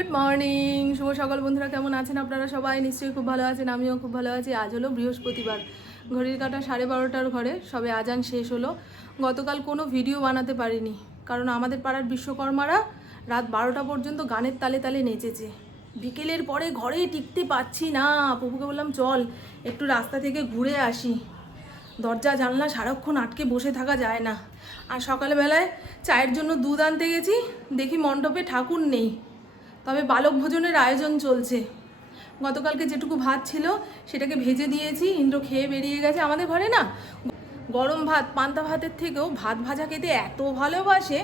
Good morning শুভ সকাল বন্ধুরা, কেমন আছেন আপনারা সবাই? নিশ্চয়ই খুব ভালো আছেন, আমিও খুব ভালো আছি। আজ হলো বৃহস্পতিবার। ঘড়ির কাটা সাড়ে বারোটার ঘরে, সবে আজান শেষ হলো। গতকাল কোনো ভিডিও বানাতে পারিনি, কারণ আমাদের পাড়ার বিশ্বকর্মারা রাত বারোটা পর্যন্ত গানের তালে তালে নেচেছে। বিকেলের পরে ঘরে টিকতে পাচ্ছি না। প্রভুকে বললাম, চল, একটু রাস্তা থেকে ঘুরে আসি। দরজা, জানলা, সারাক্ষণ আটকে বসে থাকা যায় না। আর সকালবেলায় চায়ের জন্য দুধ আনতে গেছি, দেখি মণ্ডপে ঠাকুর নেই। তবে বালক ভোজনের আয়োজন চলছে। গতকালকে যেটুকু ভাত ছিল, সেটাকে ভেজে দিয়েছি। ইন্দ্র খেয়ে বেরিয়ে গেছে আমাদের ঘরে না। গরম ভাত, পান্তা ভাতের থেকেও ভাত ভাজা খেতে এত ভালোবাসে,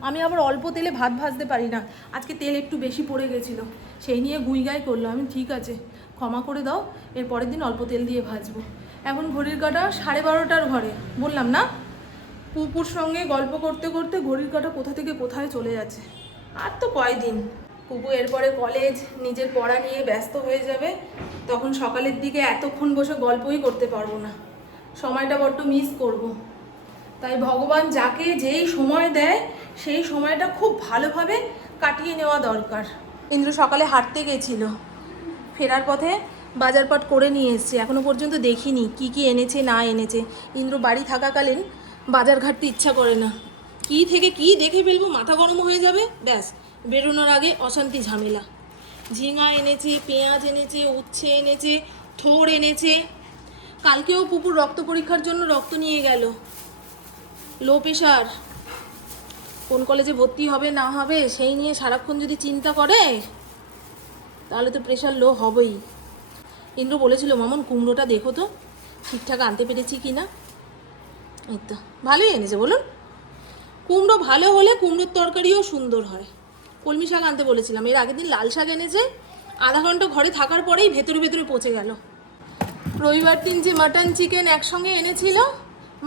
আমি আবার অল্প তেলে ভাত ভাজতে পারি না। আজকে তেল একটু বেশি পড়ে গেছিল। সেই নিয়ে গুইগাই করল। আমি, ঠিক আছে, ক্ষমা করে দাও, এর পরের দিন অল্প তেল দিয়ে ভাজবো। এখন ঘড়ির কাটা সাড়ে বারোটার ঘরে। বললাম, না পুপুর সঙ্গে গল্প করতে করতে ঘড়ির কাটা কোথা থেকে কোথায় চলে যাচ্ছে? আর তো কয়দিন। পুপু এরপরে কলেজ নিজের পড়া নিয়ে ব্যস্ত হয়ে যাবে, তখন সকালের দিকে এতক্ষণ বসে গল্পই করতে পারব না। সময়টা বড্ড মিস করব। তাই ভগবান যাকে যেই সময় দেয়, সেই সময়টা খুব ভালোভাবে কাটিয়ে নেওয়া দরকার। ইন্দ্র সকালে হাঁটতে গেছিল। ফেরার পথে বাজারপাট করে নিয়ে এসছে। এখনও পর্যন্ত দেখিনি কি কি এনেছে, না এনেছে। ইন্দ্র বাড়ি থাকাকালীন বাজার ঘাটতে ইচ্ছা করে না। কি থেকে কি দেখে ফেলব, মাথা গরম হয়ে যাবে? ব্যাস বেরোনোর আগে অশান্তি ঝামেলা। ঝিঙা এনেছে, পেঁয়াজ এনেছে, উচ্ছে এনেছে, থোর এনেছে। কালকেও পুকুর রক্ত পরীক্ষার জন্য রক্ত নিয়ে গেল। লো প্রেশার কোন কলেজে ভর্তি হবে, না হবে, সেই নিয়ে সারাক্ষণ যদি চিন্তা করে, তাহলে তো প্রেশার লো হবেই। ইন্দ্র বলেছিল, মামন, কুমড়োটা দেখো তো, ঠিকঠাক আনতে পেরেছি কি না? এই তো, ভালোই এনেছে, বলুন। কুমড়ো ভালো হলে কুমড়োর তরকারিও সুন্দর হয়। কলমি শাক আনতে বলেছিলাম। এর আগের দিন লাল শাক এনেছে, আধা ঘণ্টা ঘরে থাকার পরেই ভেতরে ভেতরে পচে গেল। রবিবার দিন যে মাটন চিকেন একসঙ্গে এনেছিল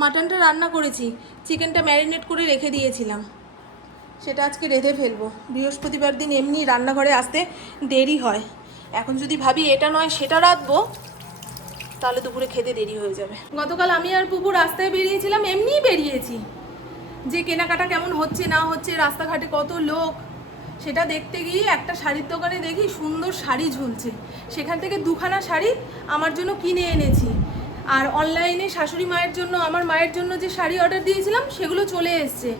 মাটনটা রান্না করেছি চিকেনটা ম্যারিনেট করে রেখে দিয়েছিলাম। সেটা আজকে রেঁধে ফেলব। বৃহস্পতিবার দিন এমনি রান্নাঘরে আসতে দেরি হয়। এখন যদি ভাবি এটা নয়, সেটা রাখব তাহলে দুপুরে খেতে দেরি হয়ে যাবে। গতকাল আমি আর পুকুর রাস্তায় বেরিয়েছিলাম, এমনিই বেরিয়েছি। যে কেনাকাটা কেমন হচ্ছে, না হচ্ছে, রাস্তাঘাটে কত লোক সেটা দেখতে গিয়ে একটা শাড়ির দোকানে দেখি সুন্দর শাড়ি ঝুলছে। সেখান থেকে দুখানা শাড়ি আমার জন্য কিনে এনেছি। আর অনলাইনে শাশুড়ি মায়ের জন্য আমার মায়ের জন্য যে শাড়ি অর্ডার দিয়েছিলাম সেগুলো চলে এসছে।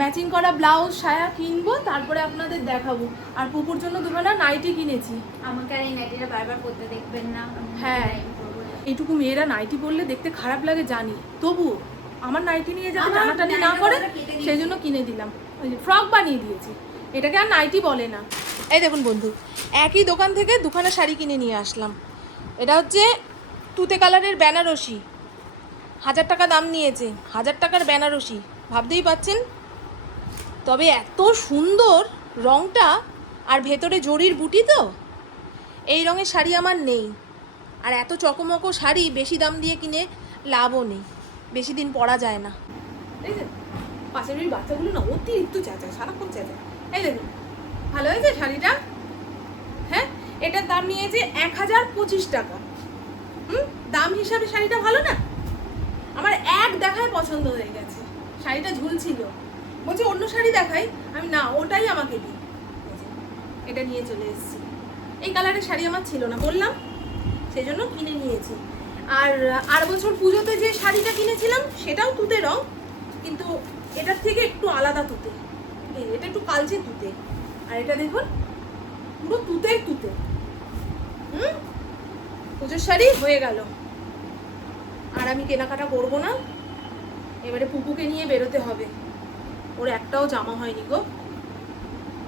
ম্যাচিং করা ব্লাউজ সায়া কিনবো তারপরে আপনাদের দেখাবো। আর পুকুর জন্য দুখানা নাইটি কিনেছি। আমাকে আর এই নাইটিটা বারবার পরতে দেখবেন না হ্যাঁ। এইটুকু মেয়েরা নাইটি পরলে দেখতে খারাপ লাগে জানি। তবু আমার নাইটি নিয়ে যাতে টানাটানি না করে। সেই জন্য কিনে দিলাম। ফ্রক বানিয়ে দিয়েছি। এটাকে আর নাইটি বলে না। এই দেখুন বন্ধু, একই দোকান থেকে দুখানা শাড়ি কিনে নিয়ে আসলাম। এটা হচ্ছে তুতে কালারের বেনারসি। হাজার টাকা দাম নিয়েছে, হাজার টাকার বেনারসি। ভাবতেই পাচ্ছেন? তবে এত সুন্দর রংটা আর ভেতরে জরির বুটি তো? এই রঙের শাড়ি আমার নেই। আর এত চকমকো শাড়ি বেশি দাম দিয়ে কিনে লাভও নেই। বেশি দিন পরা যায় না। পাশের বাচ্চাগুলো না অতিরিক্ত চেঁচায়, সারাক্ষণ চেঁচায়। এই দেখুন, ভালো হয়েছে শাড়িটা? হ্যাঁ এটার দাম নিয়েছে এক হাজার পঁচিশ টাকা। হুম, দাম হিসাবে শাড়িটা ভালো না? আমার এক দেখায় পছন্দ হয়ে গেছে। শাড়িটা ঝুলছিল। বলছে, অন্য শাড়ি দেখাই। আমি, না, ওটাই আমাকে দিই এটা নিয়ে চলে এসেছি। এই কালারের শাড়ি আমার ছিল না, বললাম, সেই জন্য কিনে নিয়েছি। আর আর বছর পুজোতে যে শাড়িটা কিনেছিলাম, সেটাও তুতে রং, কিন্তু এটার থেকে একটু আলাদা তুতে। এই, এটা একটু কালচে তুতে। আর এটা দেখুন পুরো তুতেই তুতে। হুম? পুজোর শাড়ি হয়ে গেল। আর আমি কেনাকাটা করব না। এবারে পুপুকে নিয়ে বেরোতে হবে। ওর একটাও জামা হয়নি গো।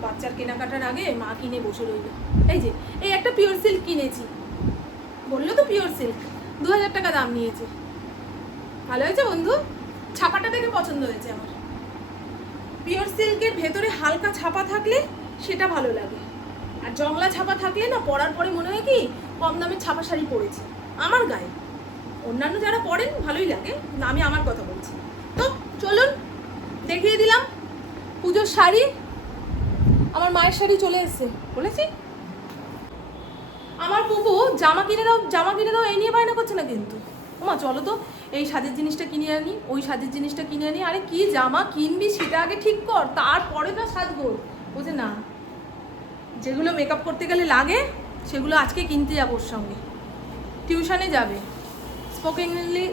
বাচ্চার কেনাকাটার আগে মা কিনে বসে রইল। এই যে এই একটা পিওর সিল্ক কিনেছি। বলল তো পিওর সিল্ক দু হাজার টাকা দাম নিয়েছে। ভালো হয়েছে বন্ধু? ছাপাটা দেখে পছন্দ হয়েছে আমার। পিওর সিল্কের ভেতরে হালকা ছাপা থাকলে সেটা ভালো লাগে। আর জংলা ছাপা থাকলে না পরার পরে মনে হয় কি কম দামের ছাপা শাড়ি পরেছি। আমার গায়ে। অন্যান্য যারা পরেন ভালোই লাগে না আমি আমার কথা বলছি। তো চলুন, দেখিয়ে দিলাম পুজোর শাড়ি। আমার মায়ের শাড়ি চলে এসেছে, বলেছি? আমার পুপু জামা কিনে দাও, জামা কিনে দাও, এই নিয়ে বায়না করছে না কিন্তু। ওমা, চলো তো। এই সাজের জিনিসটা কিনে আনি ওই সাজের জিনিসটা কিনে আনি আরে কি জামা কিনবি সেটা আগে ঠিক কর তারপরে না সাজবো। বলছে না যেগুলো মেকআপ করতে গেলে লাগে সেগুলো আজকে কিনতে যাব ওর সঙ্গে। টিউশনে যাবে। স্পোকেন ইংলিশ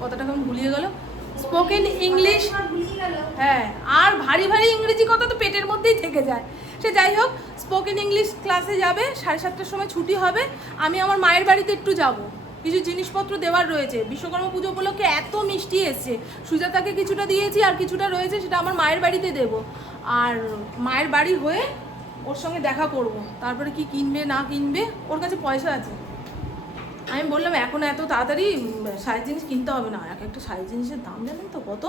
কথাটা কেমন ভুলিয়ে গেল? স্পোকেন ইংলিশ হ্যাঁ আর ভারী ভারী ইংরেজি কথা তো পেটের মধ্যেই থেকে যায়। সে যাই হোক স্পোকেন ইংলিশ ক্লাসে যাবে সাড়ে সাতটার সময় ছুটি হবে আমি আমার মায়ের বাড়িতে একটু যাব। কিছু জিনিসপত্র দেওয়ার রয়েছে। বিশ্বকর্মা পুজো উপলক্ষে এত মিষ্টি এসছে। সুজাতাকে কিছুটা দিয়েছি আর কিছুটা রয়েছে, সেটা আমার মায়ের বাড়িতে দেব। আর মায়ের বাড়ি হয়ে ওর সঙ্গে দেখা করব। তারপরে কি কিনবে, না কিনবে, ওর কাছে পয়সা আছে। আমি বললাম, এখন এত তাড়াতাড়ি শাড়ির জিনিস কিনতে হবে না। এক একটা শাড়ির জিনিসের দাম জানেন তো কত?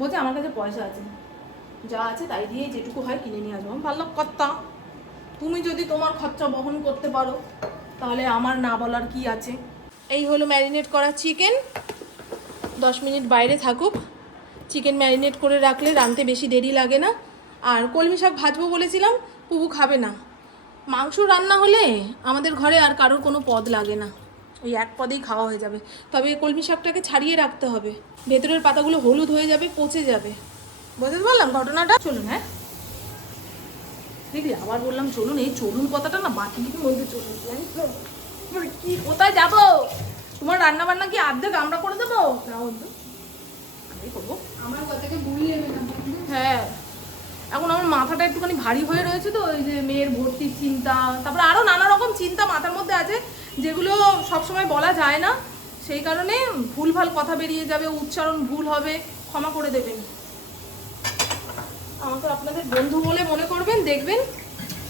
বলছে, আমার কাছে পয়সা আছে। যা আছে তাই দিয়ে যেটুকু হয় কিনে নিয়ে আসব। আমি ভাবলাম কর্তা, তুমি যদি তোমার খরচা বহন করতে পারো, তাহলে আমার না বলার কি আছে? এই হলো ম্যারিনেট করা চিকেন দশ মিনিট বাইরে থাকুক। চিকেন ম্যারিনেট করে রাখলে রাঁধতে বেশি দেরি লাগে না। আর কলমি শাক ভাজবো বলেছিলাম, পুবু খাবে না। মাংস রান্না হলে আমাদের ঘরে আর কারোর কোনো পদ লাগে না। ওই এক পদেই খাওয়া হয়ে যাবে। তবে কলমি শাকটাকে ছাড়িয়ে রাখতে হবে। ভেতরের পাতাগুলো হলুদ হয়ে যাবে, পচে যাবে। বুঝতে পারলাম ঘটনাটা, চলুন হ্যাঁ? দেখলি আবার বললাম, চলুন, এই চলুন কথাটা না বাকি বলতে চলুন কি কোথায় যাব? তোমার রান্না বান্না কি অর্ধেক আমরা করে দেবো? না বন্ধু আমরাই করব। আমার কথাকে ভুলিয়ে হ্যাঁ। এখন আমার মাথাটা একটুখানি ভারী হয়ে রয়েছে তো ওই যে মেয়ের ভর্তির চিন্তা। তারপরে আরও নানা রকম চিন্তা মাথার মধ্যে আছে যেগুলো সবসময় বলা যায় না। সেই কারণে ভুলভাল কথা বেরিয়ে যাবে উচ্চারণ ভুল হবে ক্ষমা করে দেবেন। আমাকে আপনাদের বন্ধু বলে মনে করবেন দেখবেন।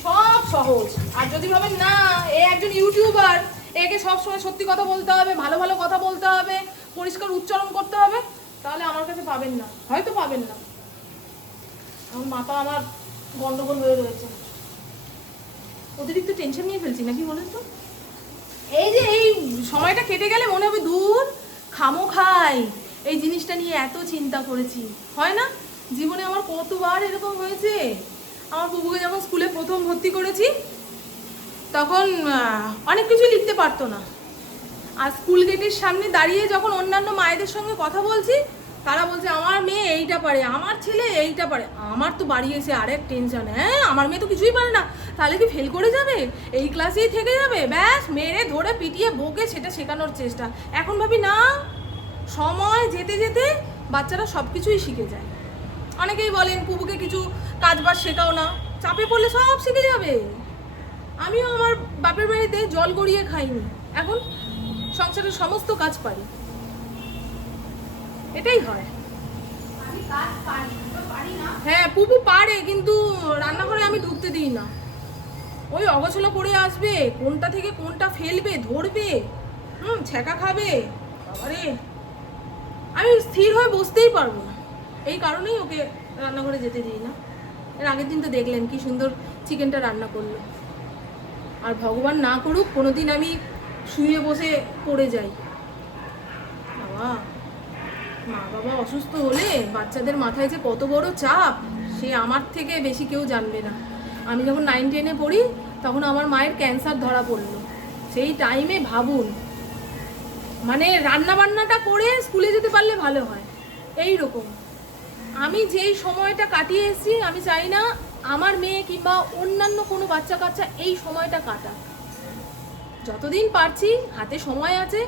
সব সহজ। আর যদি ভাবেন, না, এ একজন ইউটিউবার একে সবসময় সত্যি কথা বলতে হবে, ভালো ভালো কথা বলতে হবে, পরিষ্কার উচ্চারণ করতে হবে, তাহলে আমার কাছে পাবেন না। হয়তো পাবেন না। আমার মাথা আমার গন্ডগোল হয়ে রয়েছে। অতিরিক্ত টেনশন নিয়ে ফেলছি নাকি বলেন তো? এই যে এই সময়টা কেটে গেলে মনে হবে, দূর, খামো খাই। এই জিনিসটা নিয়ে এত চিন্তা করেছি। হয় না? জীবনে আমার কতবার এরকম হয়েছে? আমার বুবুকে যখন স্কুলে প্রথম ভর্তি করেছি, তখন অনেক কিছু লিখতে পারতো না। আর স্কুল গেটের সামনে দাঁড়িয়ে যখন অন্যান্য মায়েদের সঙ্গে কথা বলছি, তারা বলছে, আমার মেয়ে এইটা পারে, আমার ছেলে এইটা পারে। আমার তো বাড়ি এসে আরেক টেনশন হ্যাঁ আমার মেয়ে তো কিছুই পারে না, তাহলে কি ফেল করে যাবে? এই ক্লাসেই থেকে যাবে? ব্যাস, মেরে ধরে পিটিয়ে বকে সেটা শেখানোর চেষ্টা। এখন ভাবি, না, সময় যেতে যেতে বাচ্চারা সব কিছুই শিখে যায়। অনেকেই বলেন পুবুকে কিছু কাজ বাজ শেখাও না। চাপে পড়লে সব শিখে যাবে। আমিও আমার বাপের বাড়িতে জল গড়িয়ে খাইনি। এখন সংসারের সমস্ত কাজ পারি। এটাই হয়। হ্যাঁ পুপু পারে কিন্তু রান্নাঘরে আমি ঢুকতে দিই না। ওই অগছলা করে আসবে কোনটা থেকে কোনটা ফেলবে ধরবে হুম ছ্যাঁকা খাবে। বাবারে আমি স্থির হয়ে বসতেই পারব না। এই কারণেই ওকে রান্নাঘরে যেতে দিই না। এর আগের দিন তো দেখলেন কি সুন্দর চিকেনটা রান্না করল। আর ভগবান না করুক কোনো দিন আমি শুয়ে বসে পড়ে যাই। বাবা, মা বাবা অসুস্থ হলে বাচ্চাদের মাথায় যে কত বড় চাপ, সে আমার থেকে বেশি কেউ জানবে না। আমি যখন নাইন টেনে পড়ি, তখন আমার মায়ের ক্যান্সার ধরা পড়ল। সেই টাইমে ভাবুন মানে রান্না বান্নাটা করে স্কুলে যেতে পারলে ভালো হয়। এই রকম আমি যেই সময়টা কাটিয়ে এসেছি আমি চাই না আমার মেয়ে কিংবা অন্যান্য কোনো বাচ্চা কাচ্চা এই সময়টা কাটা যতদিন পারছি হাতে সময় আছে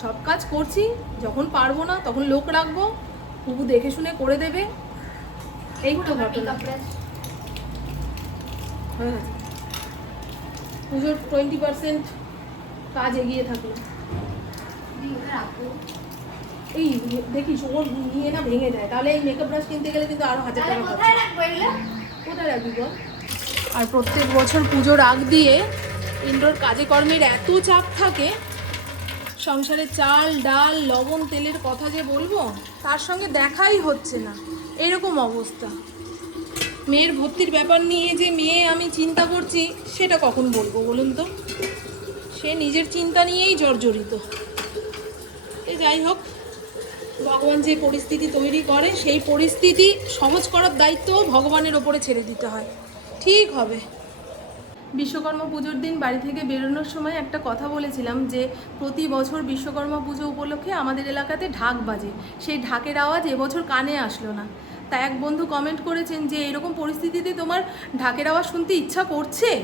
সব কাজ করছি যখন পারব না তখন লোক রাখব কুকু দেখে শুনে করে দেবে। এই তো ঘটনা। হয়ে পুজোর টোয়েন্টি পার্সেন্ট কাজ এগিয়ে থাকল। এই দেখিস ওর নিয়ে না ভেঙে যায়। তাহলে এই মেকআপ ব্রাশ কিনতে গেলে কিন্তু আরও হাজার টাকা কোথায় রাখব এগুলো? কোথায় রাখবি বল? আর প্রত্যেক বছর পুজোর আগ দিয়ে ইন্দ্রর কাজে কর্মের এত চাপ থাকে সংসারে চাল ডাল লবণ তেলের কথা যে বলব তার সঙ্গে দেখাই হচ্ছে না। এরকম অবস্থা। মেয়ের ভর্তির ব্যাপার নিয়ে যে মেয়ে আমি চিন্তা করছি সেটা কখন বলব বলুন তো? সে নিজের চিন্তা নিয়েই জর্জরিত। এ যাই হোক ভগবান যে পরিস্থিতি তৈরি করে, সেই পরিস্থিতি সহজ করার দায়িত্ব ভগবানের ওপরে ছেড়ে দিতে হয়। ঠিক হবে। বিশ্বকর্মা পুজোর দিন বাড়ি থেকে বেরোনোর সময় একটা কথা বলেছিলাম যে, প্রতি বছর বিশ্বকর্মা পুজো উপলক্ষে আমাদের এলাকাতে ঢাক বাজে। সেই ঢাকের আওয়াজ এবছর কানে আসলো না। তা এক বন্ধু কমেন্ট করেছেন যে, এরকম পরিস্থিতিতে তোমার ঢাকের আওয়াজ শুনতে ইচ্ছা করছে?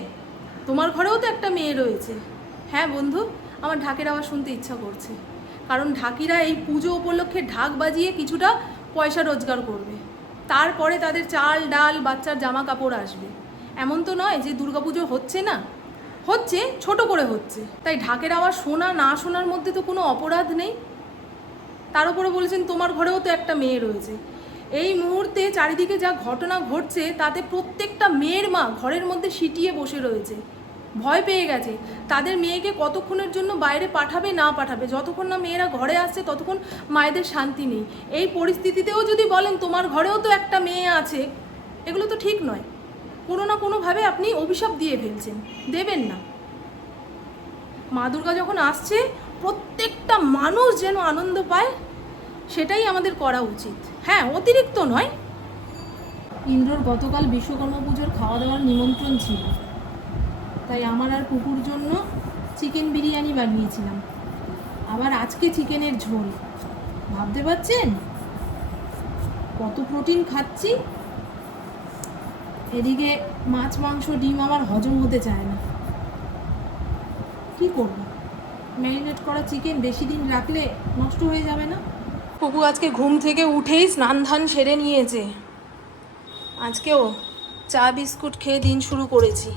তোমার ঘরেও তো একটা মেয়ে রয়েছে। হ্যাঁ বন্ধু, আমার ঢাকের আওয়াজ শুনতে ইচ্ছা করছে। কারণ ঢাকিরা এই পুজো উপলক্ষে ঢাক বাজিয়ে কিছুটা পয়সা রোজগার করবে। তারপরে তাদের চাল, ডাল, বাচ্চার জামা কাপড় আসবে। এমন তো নয় যে দুর্গাপুজো হচ্ছে না। হচ্ছে, ছোট করে হচ্ছে। তাই ঢাকের আওয়াজ শোনা, না শোনার মধ্যে তো কোনো অপরাধ নেই। তার উপরে বলেছেন, তোমার ঘরেও তো একটা মেয়ে রয়েছে। এই মুহূর্তে চারিদিকে যা ঘটনা ঘটছে, তাতে প্রত্যেকটা মেয়ের মা ঘরের মধ্যে সিটিয়ে বসে রয়েছে। ভয় পেয়ে গেছে। তাদের মেয়েকে কতক্ষণের জন্য বাইরে পাঠাবে না পাঠাবে? যতক্ষণ না মেয়েরা ঘরে আসছে, ততক্ষণ মায়েদের শান্তি নেই। এই পরিস্থিতিতেও যদি বলেন, তোমার ঘরেও তো একটা মেয়ে আছে, এগুলো তো ঠিক নয়। কোনো না কোনোভাবে আপনি অভিশাপ দিয়ে ফেলছেন। দেবেন না। মা দুর্গা যখন আসছে, প্রত্যেকটা মানুষ যেন আনন্দ পায়, সেটাই আমাদের করা উচিত। হ্যাঁ অতিরিক্ত নয়। ইন্দ্রর গতকাল বিশ্বকর্মা পুজোর খাওয়া দাওয়ার নিমন্ত্রণ ছিল। তাই আমার আর কুকুর জন্য চিকেন বিরিয়ানি বানিয়েছিলাম। আবার আজকে চিকেনের ঝোল। ভাবতে পারছেন? কত প্রোটিন খাচ্ছি? এদিকে মাছ, মাংস, ডিম আমার হজম হতে চায় না। কি করব? ম্যারিনেট করা চিকেন বেশি দিন রাখলে নষ্ট হয়ে যাবে না? কুকু আজকে ঘুম থেকে উঠেই স্নান ধান সেরে নিয়েছে। আজকেও চা, বিস্কুট খেয়ে দিন শুরু করেছি।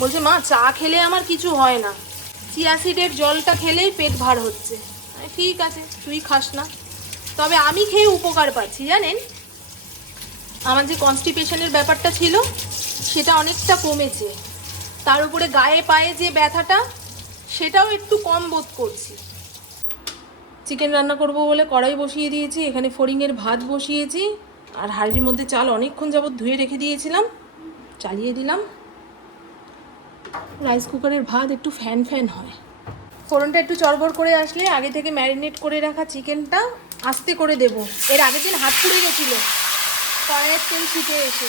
বলছে, মা, চা খেলে আমার কিছু হয় না। চিয়া সিডের জলটা খেলেই পেট ভার হচ্ছে। ঠিক আছে, তুই খাস না। তবে আমি খেয়ে উপকার পাচ্ছি, জানেন? আমার যে কনস্টিপেশনের ব্যাপারটা ছিল, সেটা অনেকটা কমেছে। তার উপরে গায়ে, পায়ে যে ব্যথাটা, সেটাও একটু কম বোধ করছি। চিকেন রান্না করব বলে কড়াই বসিয়ে দিয়েছি, এখানে ফড়িংয়ের ভাত বসিয়েছি, আর হাঁড়ির মধ্যে চাল অনেকক্ষণ যাবত ধুয়ে রেখে দিয়েছিলাম, চালিয়ে দিলাম। রাইস কুকারের ভাত একটু ফ্যান ফ্যান হয়। ফোড়নটা একটু চড়বড় করে আসলে আগে থেকে ম্যারিনেট করে রাখা চিকেনটা আস্তে করে দেব। এর আগের দিন হাত পুড়ে গেছিল। কড়াইয়ের তেল ছিটে এসে।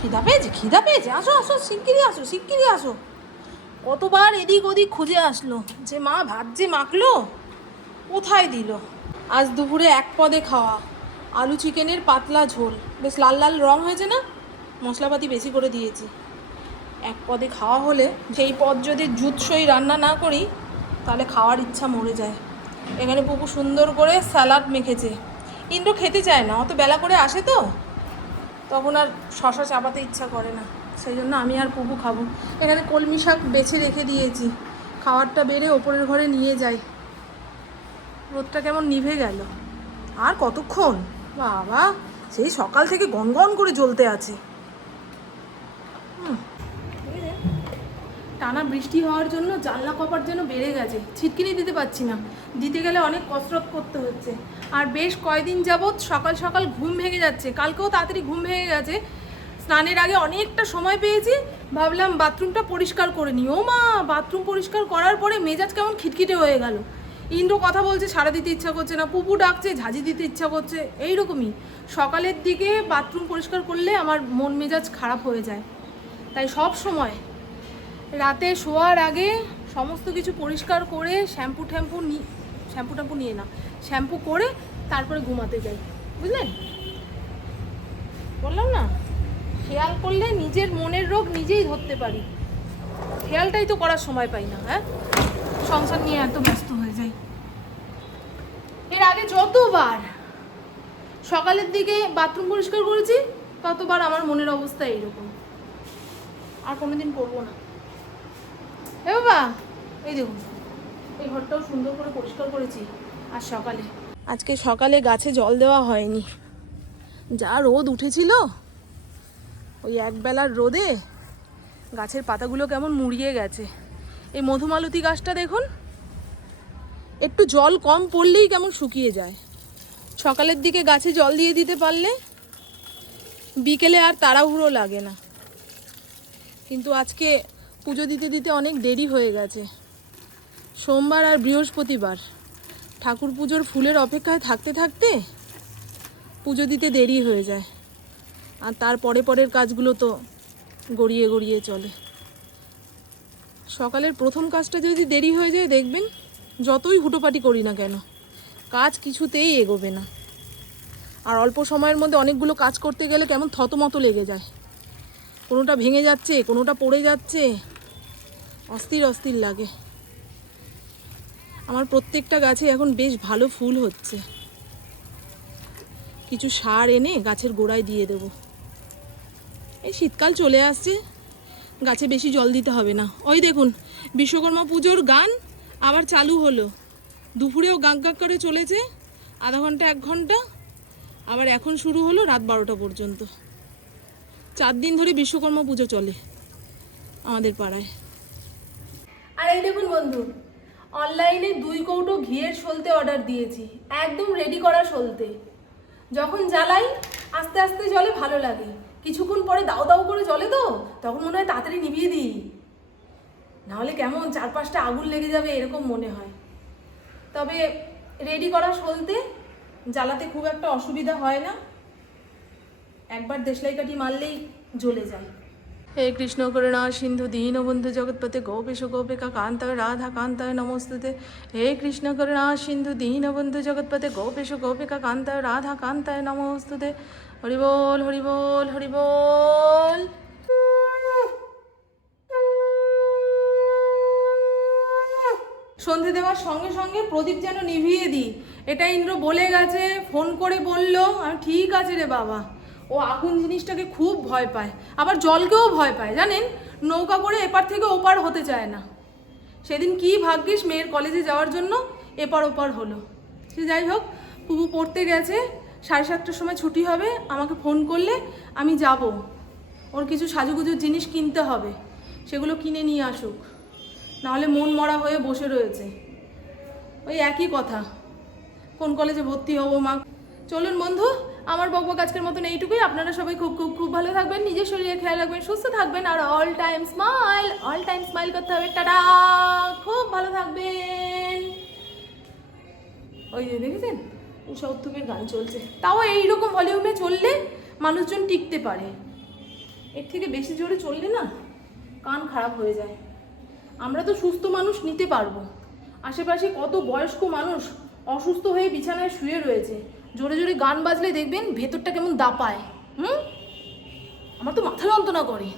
খিদা পেয়েছে খিদা পেয়েছে। আসো আসো সিঙ্কিরি আসো সিঙ্কিরি আসো। কতবার এদিক ওদিক খুঁজে আসলো যে মা ভাত যে মাখলো, কোথায় দিল? আজ দুপুরে এক পদে খাওয়া, আলু চিকেনের পাতলা ঝোল। বেশ লাল লাল রং হয়েছে না? মশলাপাতি বেশি করে দিয়েছি। এক পদে খাওয়া হলে সেই পদ যদি জুৎসই রান্না না করি, তাহলে খাওয়ার ইচ্ছা মরে যায়। এখানে পুকু সুন্দর করে স্যালাড মেখেছে। ইন্দ্র খেতে চায় না, অত বেলা করে আসে তো? তখন আর শশা চাপাতে ইচ্ছা করে না। সেই জন্য আমি আর পুকু খাব। এখানে কলমি শাক বেছে রেখে দিয়েছি। খাওয়ারটা বেড়ে ওপরের ঘরে নিয়ে যাই। রোদটা কেমন নিভে গেল। আর কতক্ষণ? বাবা, সেই সকাল থেকে গনগন করে জ্বলতে আছে। টানা বৃষ্টি হওয়ার জন্য জানলা কপার যেন বেড়ে গেছে। ছিটকিনি দিতে পারছি না। দিতে গেলে অনেক কসরত করতে হচ্ছে। আর বেশ কয়দিন যাবৎ সকাল সকাল ঘুম ভেঙে যাচ্ছে। কালকেও তাড়াতাড়ি ঘুম ভেঙে গেছে। স্নানের আগে অনেকটা সময় পেয়েছি। ভাবলাম বাথরুমটা পরিষ্কার করে নিই। ও মা, বাথরুম পরিষ্কার করার পরে মেজাজ কেমন খিটখিটে হয়ে গেল। ইন্দ্র কথা বলছে, সারা দিতে ইচ্ছা করছে না। পুপু ডাকছে, ঝাঁঝি দিতে ইচ্ছা করছে, এইরকমই। সকালের দিকে বাথরুম পরিষ্কার করলে আমার মন মেজাজ খারাপ হয়ে যায়। তাই সব সময় রাতে শোয়ার আগে সমস্ত কিছু পরিষ্কার করে শ্যাম্পু ট্যাম্পু নি, শ্যাম্পু ট্যাম্পু নিয়ে না, শ্যাম্পু করে তারপরে ঘুমাতে যাই। বুঝলেন? বললাম না? খেয়াল করলে নিজের মনের রোগ নিজেই ধরতে পারি। খেয়ালটাই তো করার সময় পাই না হ্যাঁ? সংসার নিয়ে এত ব্যস্ত হয়ে যাই। এর আগে যতবার সকালের দিকে বাথরুম পরিষ্কার করেছি, ততবার আমার মনের অবস্থা এইরকম। আর কোনোদিন করব না। এ বাবা, এই দেখুন, এই ঘরটাও সুন্দর করে পরিষ্কার করেছি আর সকালে। আজকে সকালে গাছে জল দেওয়া হয়নি। যা রোদ উঠেছিল ওই একবেলার রোদে গাছের পাতাগুলো কেমন মুড়িয়ে গেছে। এই মধুমালতী গাছটা দেখুন, একটু জল কম পড়লেই কেমন শুকিয়ে যায়। সকালের দিকে গাছে জল দিয়ে দিতে পারলে বিকেলে আর তাড়াহুড়ো লাগে না। কিন্তু আজকে পুজো দিতে দিতে অনেক দেরি হয়ে গেছে। সোমবার আর বৃহস্পতিবার। ঠাকুর পুজোর ফুলের অপেক্ষায় থাকতে থাকতে পুজো দিতে দেরি হয়ে যায়। আর তার পরে পরের কাজগুলো তো গড়িয়ে গড়িয়ে চলে। সকালের প্রথম কাজটা যদি দেরি হয়ে যায়, দেখবেন যতই হুটোপাটি করি না কেন, কাজ কিছুতেই এগোবে না। আর অল্প সময়ের মধ্যে অনেকগুলো কাজ করতে গেলে কেমন থতমত লেগে যায়। কোনোটা ভেঙে যাচ্ছে, কোনোটা পড়ে যাচ্ছে, অস্থির অস্থির লাগে। আমার প্রত্যেকটা গাছে এখন বেশ ভালো ফুল হচ্ছে। কিছু সার এনে গাছের গোড়ায় দিয়ে দেব। এই শীতকাল চলে আসছে। গাছে বেশি জল দিতে হবে না। ওই দেখুন, বিশ্বকর্মা পুজোর গান আবার চালু হলো। দুপুরেও গাঁক গাঁক করে চলেছে, আধা ঘণ্টা, এক ঘণ্টা। আবার এখন শুরু হলো রাত বারোটা পর্যন্ত। চার দিন ধরে বিশ্বকর্মা পুজো চলে আমাদের পাড়ায়। আর এই দেখুন বন্ধু, অনলাইনে দুই কৌটো ঘিয়ের সলতে অর্ডার দিয়েছি, একদম রেডি করা সলতে। যখন জ্বালাই, আস্তে আস্তে জলে ভালো লাগে। কিছুক্ষণ পরে দাও দাও করে জ্বলে তো, তখন মনে হয় তাড়াতাড়ি নিভিয়ে দিই। নাহলে কেমন চার পাঁচটা আগুন লেগে যাবে এরকম মনে হয়। তবে রেডি করা সলতে জ্বালাতে খুব একটা অসুবিধা হয় না। একবার দেশলাই কাঠি মারলেই জ্বলে যায়। হে কৃষ্ণ করুণা, সিন্ধু দীনবন্ধু জগৎপতে গোপেশ গোপিকা কান্তয় রাধা কান্তয় নমস্তুতে। হে কৃষ্ণ করুণা, সিন্ধু দীনবন্ধু জগৎপতে গোপেশ গোপিকা কান্তয় রাধা কান্তয় নমস্তুতে। হরিবোল হরিবোল হরিবোল সন্ধে দেওয়ার সঙ্গে সঙ্গে প্রদীপ যেন নিভিয়ে দিই। এটা ইন্দ্র বলে গেছে, ফোন করে বলল আমি ঠিক আছে রে বাবা। ও আগুন জিনিসটাকে খুব ভয় পায়, আবার জলকেও ভয় পায়, জানেন? নৌকা করে এপার থেকে ওপার হতে চায় না। সেদিন কি ভাগ্যিস মেয়ের কলেজে যাওয়ার জন্য এপার ওপার হলো। সে যাই হোক, পুবু পড়তে গেছে সাড়ে সাতটার সময় ছুটি হবে, আমাকে ফোন করলে আমি যাব। ওর কিছু সাজুগুজুর জিনিস কিনতে হবে, সেগুলো কিনে নিয়ে আসুক। নাহলে মন মরা হয়ে বসে রয়েছে। ওই একই কথা। কোন কলেজে ভর্তি হব মা? চলুন বন্ধু, আমার বকবক আজকের মতন এইটুকুই। আপনারা সবাই খুব খুব খুব ভালো থাকবেন, নিজের শরীরে খেয়াল রাখবেন, সুস্থ থাকবেন, আর all time smile all time smile করতে হবে। টাটা! খুব ভালো থাকবেন। ওই যে দেখেছেন? উষা উত্তুপের গান চলছে। তাও এইরকম ভলিউমে চললে মানুষজন টিকতে পারে। এর থেকে বেশি জোরে চললে না কান খারাপ হয়ে যায়। আমরা তো সুস্থ মানুষ নিতে পারব। আশেপাশে কত বয়স্ক মানুষ অসুস্থ হয়ে বিছানায় শুয়ে রয়েছে। জোরে জোরে গান বাজলে দেখবেন ভেতরটা কেমন দাপায়, হুম? আমার তো মাথা যন্ত্রণা করে।